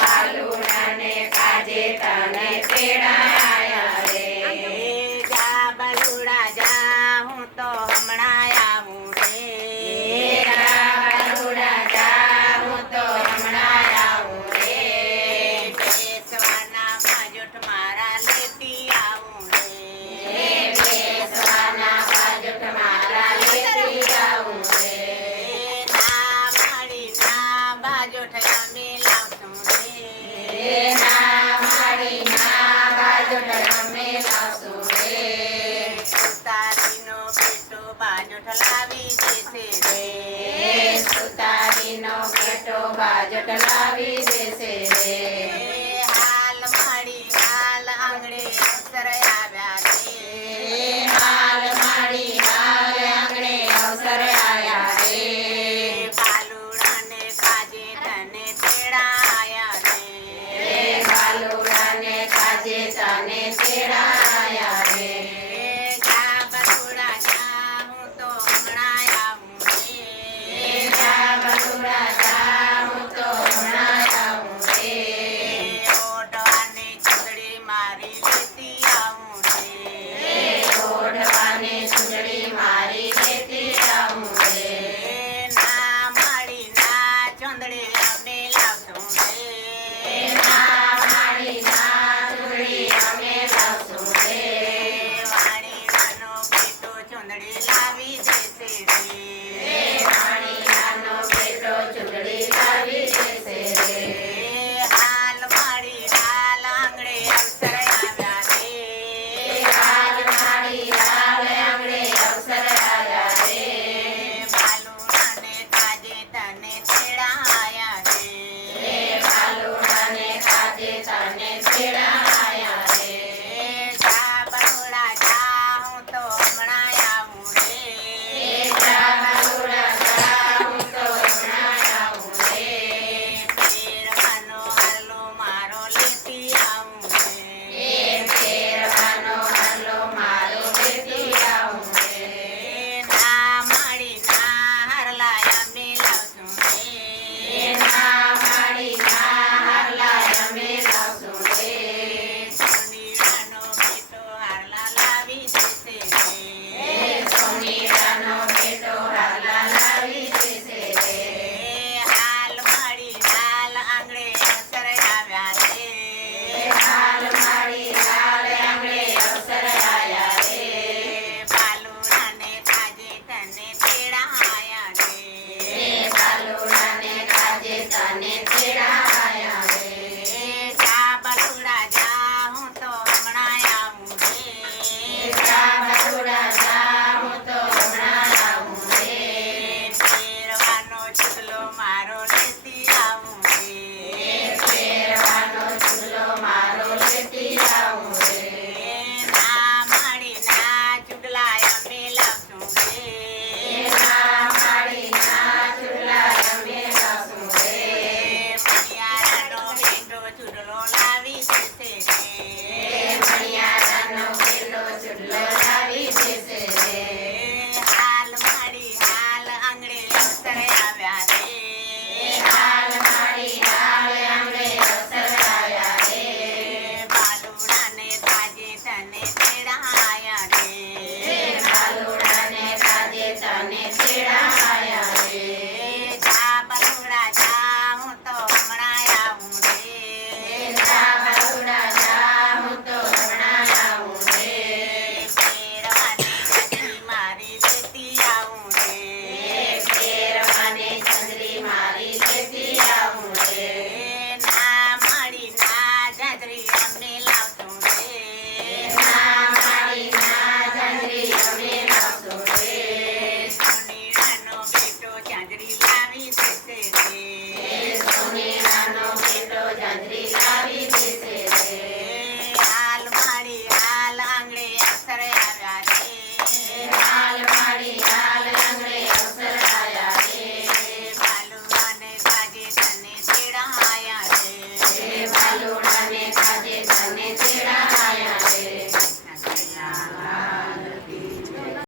બાલુડાને કાજે તને તેડાયા રે જા બલુડા જા હું તો હમણાં આવું રે બાલુડા જા હું તો હમણાં આવું રે બેસવાના બાજોઠ મારા લેતી આવું રે બેસવાના બાજોઠ મારા લેતી આવું રે ના મારી ના બાજોઠ અમે લાવશું રે ના મારી ના બાજોઠ અમે લાવશું રે સુતારીનો પેટો બાજોઠ લાવી દેશે રે સુતારીનો પેટો બાજોઠ લાવી દે